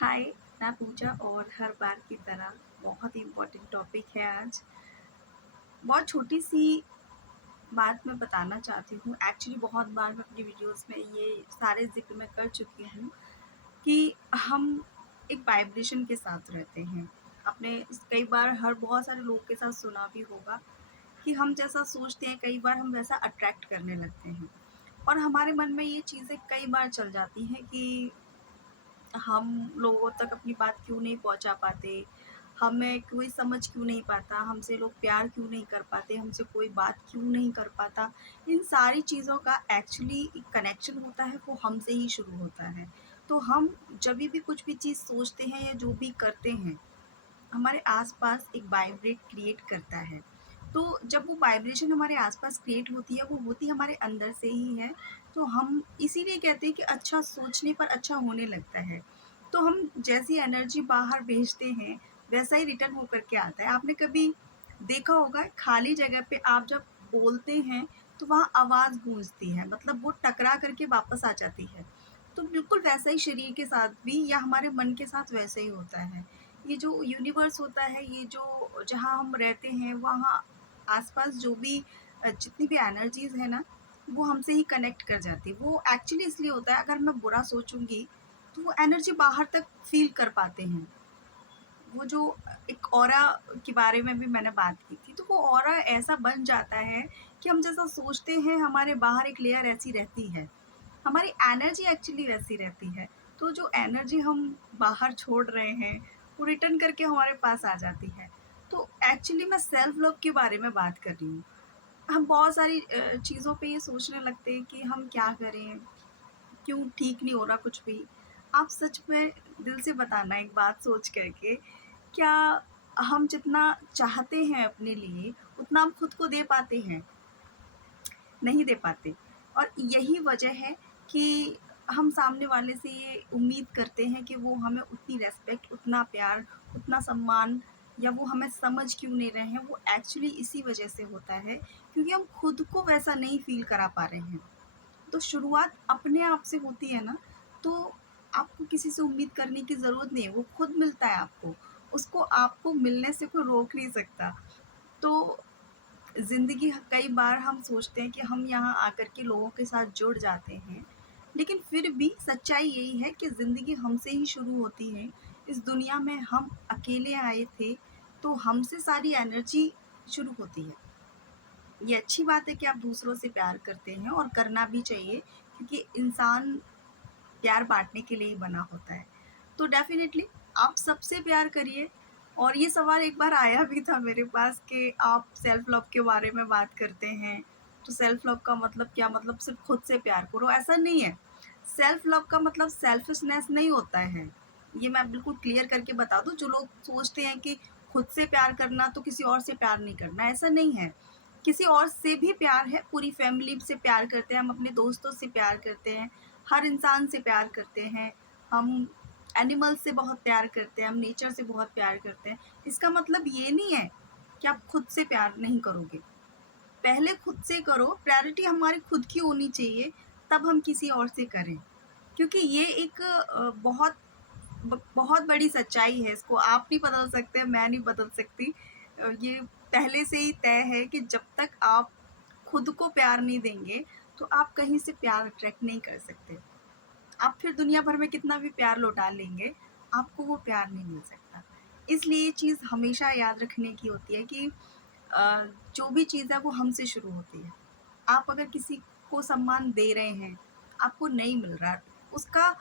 हाय, मैं पूजा और हर बार की तरह बहुत ही इम्पोर्टेंट टॉपिक है आज। बहुत छोटी-सी बात मैं बताना चाहती हूँ। एक्चुअली बहुत बार मैं अपनी वीडियोज़ में ये सारे ज़िक्र मैं कर चुकी हूँ कि हम एक वाइब्रेशन के साथ रहते हैं। आपने कई बार हर बहुत सारे लोग के साथ सुना भी होगा कि हम जैसा सोचते हैं, कई बार हम वैसा अट्रैक्ट करने लगते हैं। और हमारे मन में ये चीज़ें कई बार चल जाती हैं कि हम लोगों तक अपनी बात क्यों नहीं पहुंचा पाते, हमें कोई समझ क्यों नहीं पाता, हमसे लोग प्यार क्यों नहीं कर पाते, हमसे कोई बात क्यों नहीं कर पाता। इन सारी चीज़ों का एक्चुअली एक कनेक्शन होता है, वो हमसे ही शुरू होता है। तो हम जब भी कुछ भी चीज़ सोचते हैं या जो भी करते हैं, हमारे आसपास एक वाइब्रेट क्रिएट करता है। तो जब वो वाइब्रेशन हमारे आसपास क्रिएट होती है, वो होती हमारे अंदर से ही है। तो हम इसीलिए कहते हैं कि अच्छा सोचने पर अच्छा होने लगता है। तो हम जैसी एनर्जी बाहर भेजते हैं, वैसा ही रिटर्न होकर के आता है। आपने कभी देखा होगा खाली जगह पे आप जब बोलते हैं, तो वहाँ आवाज़ गूंजती है, मतलब वो टकरा करके वापस आ जाती है। तो बिल्कुल वैसा ही शरीर के साथ भी या हमारे मन के साथ वैसे ही होता है। ये जो यूनिवर्स होता है, ये जो जहाँ हम रहते हैं, वहाँ आसपास जो भी जितनी भी एनर्जीज़ है ना, वो हमसे ही कनेक्ट कर जाती है। वो एक्चुअली इसलिए होता है, अगर मैं बुरा सोचूँगी, तो वो एनर्जी बाहर तक फ़ील कर पाते हैं। वो जो एक ऑरा के बारे में भी मैंने बात की थी, तो वो ऑरा ऐसा बन जाता है कि हम जैसा सोचते हैं, हमारे बाहर एक लेयर ऐसी रहती है। हमारी एनर्जी एक्चुअली वैसी रहती है। तो जो एनर्जी हम बाहर छोड़ रहे हैं, वो रिटर्न करके हमारे पास आ जाती है। तो एक्चुअली मैं सेल्फ लव के बारे में बात कर रही हूँ। हम बहुत सारी चीज़ों पे ये सोचने लगते हैं कि हम क्या करें? क्यों ठीक नहीं हो रहा कुछ भी? आप सच में दिल से बताना एक बात सोच कर के, क्या हम जितना चाहते हैं अपने लिए, उतना हम खुद को दे पाते हैं? नहीं दे पाते। और यही वजह है कि हम सामने वाले से ये उम्मीद करते हैं कि वो हमें उतनी रिस्पेक्ट, उतना प्यार, उतना सम्मान या वो हमें समझ क्यों नहीं रहे हैं, वो एक्चुअली इसी वजह से होता है क्योंकि हम खुद को वैसा नहीं फ़ील करा पा रहे हैं। तो शुरुआत अपने आप से होती है ना, तो आपको किसी से उम्मीद करने की ज़रूरत नहीं है, वो खुद मिलता है आपको। उसको आपको मिलने से कोई रोक नहीं सकता। तो ज़िंदगी कई बार हम सोचते हैं कि हम यहाँ आकर के लोगों के साथ जुड़ जाते हैं, लेकिन फिर भी सच्चाई यही है कि ज़िंदगी हमसे ही शुरू होती है। इस दुनिया में हम अकेले आए थे, तो हमसे सारी एनर्जी शुरू होती है। ये अच्छी बात है कि आप दूसरों से प्यार करते हैं और करना भी चाहिए क्योंकि इंसान प्यार बाँटने के लिए ही बना होता है। तो डेफ़िनेटली आप सबसे प्यार करिए। और ये सवाल एक बार आया भी था मेरे पास कि आप सेल्फ लव के बारे में बात करते हैं, तो सेल्फ लव का मतलब क्या? मतलब सिर्फ़ खुद से प्यार करो, ऐसा नहीं है। सेल्फ लव का मतलब सेल्फिशनेस नहीं होता है। ये मैं बिल्कुल क्लियर करके बता दूँ, जो लोग सोचते हैं कि खुद से प्यार करना तो किसी और से प्यार नहीं करना, ऐसा नहीं है। किसी और से भी प्यार है, पूरी फैमिली से प्यार करते हैं, हम अपने दोस्तों से प्यार करते हैं, हर इंसान से प्यार करते हैं, हम एनिमल्स से बहुत प्यार करते हैं, हम नेचर से बहुत प्यार करते हैं। इसका मतलब ये नहीं है कि आप खुद से प्यार नहीं करोगे। पहले खुद से करो, प्रायोरिटी हमारी खुद की होनी चाहिए, तब हम किसी और से करें। क्योंकि ये एक बहुत बड़ी सच्चाई है, इसको आप नहीं बदल सकते, मैं नहीं बदल सकती। ये पहले से ही तय है कि जब तक आप खुद को प्यार नहीं देंगे, तो आप कहीं से प्यार अट्रैक्ट नहीं कर सकते। आप फिर दुनिया भर में कितना भी प्यार लौटा लेंगे, आपको वो प्यार नहीं मिल सकता। इसलिए ये चीज़ हमेशा याद रखने की होती है कि जो भी चीज़ है वो हमसे शुरू होती है। आप अगर किसी को सम्मान दे रहे हैं, आपको नहीं मिल रहा, उसका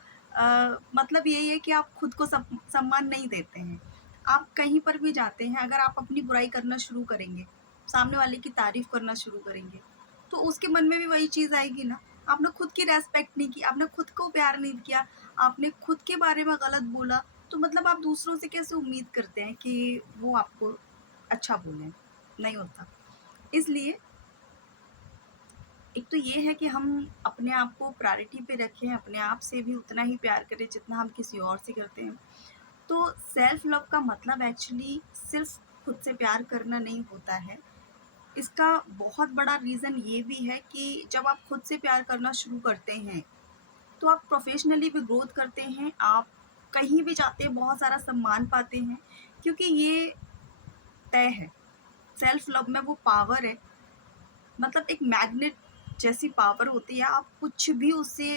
मतलब यही है कि आप खुद को सम्मान नहीं देते हैं। आप कहीं पर भी जाते हैं, अगर आप अपनी बुराई करना शुरू करेंगे, सामने वाले की तारीफ़ करना शुरू करेंगे, तो उसके मन में भी वही चीज़ आएगी ना। आपने खुद की रिस्पेक्ट नहीं की, आपने खुद को प्यार नहीं किया, आपने खुद के बारे में गलत बोला, तो मतलब आप दूसरों से कैसे उम्मीद करते हैं कि वो आपको अच्छा बोलें? नहीं होता। इसलिए एक तो ये है कि हम अपने आप को प्रायोरिटी पे रखें, अपने आप से भी उतना ही प्यार करें जितना हम किसी और से करते हैं। तो सेल्फ लव का मतलब एक्चुअली सिर्फ़ खुद से प्यार करना नहीं होता है। इसका बहुत बड़ा रीज़न ये भी है कि जब आप खुद से प्यार करना शुरू करते हैं, तो आप प्रोफ़ेशनली भी ग्रोथ करते हैं, आप कहीं भी जाते हैं बहुत सारा सम्मान पाते हैं, क्योंकि ये तय है, सेल्फ लव में वो पावर है, मतलब एक मैग्नेट जैसी पावर होती है, आप कुछ भी उससे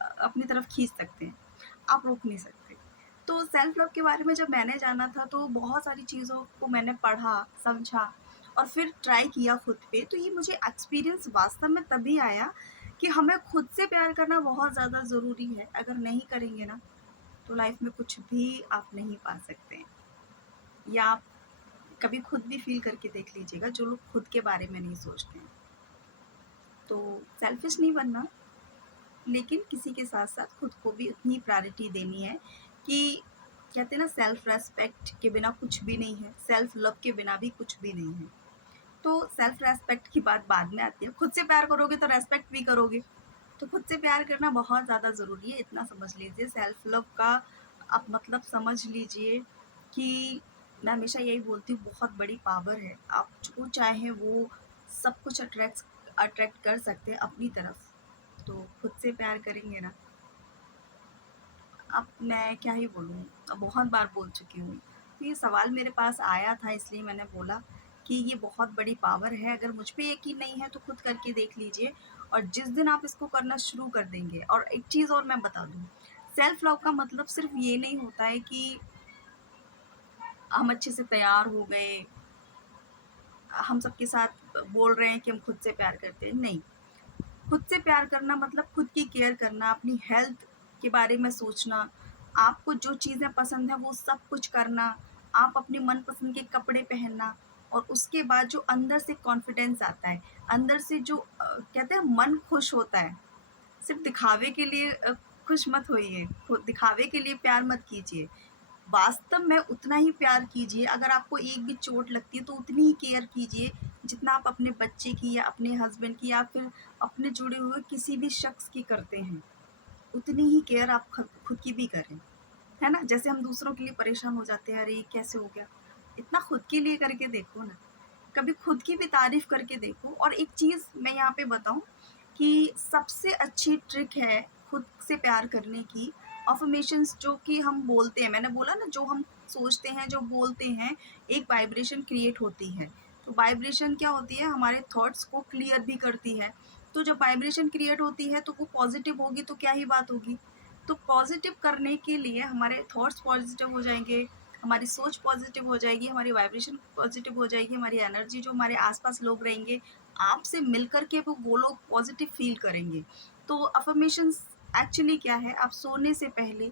अपनी तरफ खींच सकते हैं, आप रोक नहीं सकते। तो सेल्फ लव के बारे में जब मैंने जाना था तो बहुत सारी चीज़ों को मैंने पढ़ा, समझा और फिर ट्राई किया खुद पे। तो ये मुझे एक्सपीरियंस वास्तव में तभी आया कि हमें खुद से प्यार करना बहुत ज़्यादा ज़रूरी है। अगर नहीं करेंगे ना तो लाइफ में कुछ भी आप नहीं पा सकते हैं। या आप कभी खुद भी फील करके देख लीजिएगा, जो लोग खुद के बारे में नहीं सोचते हैं। तो सेल्फिश नहीं बनना, लेकिन किसी के साथ साथ खुद को भी उतनी प्रायोरिटी देनी है कि कहते हैं ना, सेल्फ रेस्पेक्ट के बिना कुछ भी नहीं है, सेल्फ लव के बिना भी कुछ भी नहीं है। तो सेल्फ रेस्पेक्ट की बात बाद में आती है, खुद से प्यार करोगे तो रेस्पेक्ट भी करोगे। तो खुद से प्यार करना बहुत ज़्यादा ज़रूरी है, इतना समझ लीजिए। सेल्फ लव का आप मतलब समझ लीजिए कि मैं हमेशा यही बोलती हूँ, बहुत बड़ी पावर है। आप जो चाहें वो सब कुछ अट्रैक्ट कर सकते हैं अपनी तरफ। तो खुद से प्यार करेंगे ना, अब मैं क्या ही बोलूँ, अब बहुत बार बोल चुकी हूँ। तो ये सवाल मेरे पास आया था, इसलिए मैंने बोला कि ये बहुत बड़ी पावर है। अगर मुझ पे यकीन नहीं है तो खुद करके देख लीजिए, और जिस दिन आप इसको करना शुरू कर देंगे। और एक चीज़ और मैं बता दूँ, सेल्फ लव का मतलब सिर्फ ये नहीं होता है कि हम अच्छे से तैयार हो गए, हम सबके साथ बोल रहे हैं कि हम खुद से प्यार करते हैं, नहीं। खुद से प्यार करना मतलब खुद की केयर करना, अपनी हेल्थ के बारे में सोचना, आपको जो चीज़ें पसंद है वो सब कुछ करना, आप अपने मनपसंद के कपड़े पहनना, और उसके बाद जो अंदर से कॉन्फिडेंस आता है, अंदर से जो कहते हैं मन खुश होता है। सिर्फ दिखावे के लिए खुश मत होइए, दिखावे के लिए प्यार मत कीजिए। वास्तव में उतना ही प्यार कीजिए। अगर आपको एक भी चोट लगती है तो उतनी ही केयर कीजिए जितना आप अपने बच्चे की या अपने हस्बैंड की या फिर अपने जुड़े हुए किसी भी शख्स की करते हैं। उतनी ही केयर आप खुद की भी करें, है ना? जैसे हम दूसरों के लिए परेशान हो जाते हैं, अरे ये कैसे हो गया, इतना खुद के लिए करके देखो ना, कभी खुद की भी तारीफ करके देखो। और एक चीज़ मैं यहाँ पे बताऊँ कि सबसे अच्छी ट्रिक है खुद से प्यार करने की, अफ़र्मेशंस जो कि हम बोलते हैं। मैंने बोला ना, जो हम सोचते हैं, जो बोलते हैं, एक वाइब्रेशन क्रिएट होती है। तो वाइब्रेशन क्या होती है, हमारे थॉट्स को क्लियर भी करती है। तो जब वाइब्रेशन क्रिएट होती है तो वो पॉजिटिव होगी, तो क्या ही बात होगी। तो पॉजिटिव करने के लिए हमारे थॉट्स पॉजिटिव हो जाएंगे, हमारी सोच पॉजिटिव हो जाएगी, हमारी वाइब्रेशन पॉजिटिव हो जाएगी, हमारी एनर्जी, जो हमारे आसपास लोग रहेंगे आपसे मिलकर के वो लोग पॉजिटिव फील करेंगे। तो अफर्मेशंस एक्चुअली क्या है, आप सोने से पहले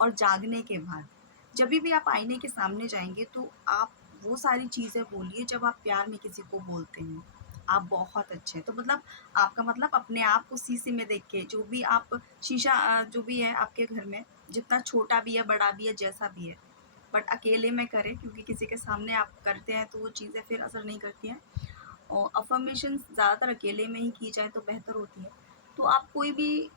और जागने के बाद जब भी आप आईने के सामने जाएंगे तो आप वो सारी चीज़ें बोलिए जब आप प्यार में किसी को बोलते हैं, आप बहुत अच्छे हैं। तो मतलब आपका मतलब अपने आप को शीशे में देख के, जो भी आप शीशा जो भी है आपके घर में, जितना छोटा भी है, बड़ा भी है, जैसा भी है, बट अकेले में करें, क्योंकि किसी के सामने आप करते हैं तो वो चीज़ें फिर असर नहीं करती हैं। और अफर्मेशन ज़्यादातर अकेले में ही की जाए तो बेहतर होती है। तो आप कोई भी,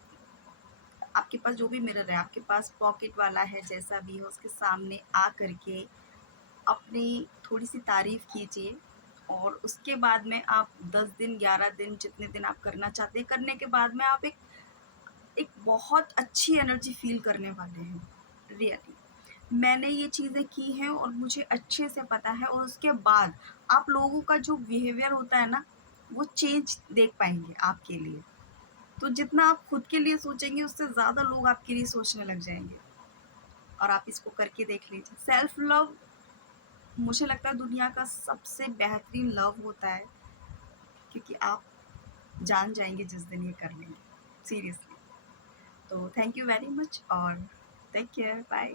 आपके पास जो भी मिरर है, आपके पास पॉकेट वाला है, जैसा भी है, उसके सामने आ करके अपनी थोड़ी-सी तारीफ़ कीजिए। और उसके बाद में आप 10 दिन, 11 दिन, जितने दिन आप करना चाहते हैं, करने के बाद में आप एक एक बहुत अच्छी एनर्जी फ़ील करने वाले हैं, रियली। मैंने ये चीज़ें की हैं और मुझे अच्छे से पता है, और उसके बाद आप लोगों का जो बिहेवियर होता है ना, वो चेंज देख पाएँगे आपके लिए। तो जितना आप खुद के लिए सोचेंगे, उससे ज़्यादा लोग आपके लिए सोचने लग जाएँगे, और आप इसको करके देख लीजिए। सेल्फ लव मुझे लगता है दुनिया का सबसे बेहतरीन लव होता है, क्योंकि आप जान जाएँगे जिस दिन ये कर लेंगे, सीरियसली। तो थैंक यू वेरी मच, और टेक केयर, बाय।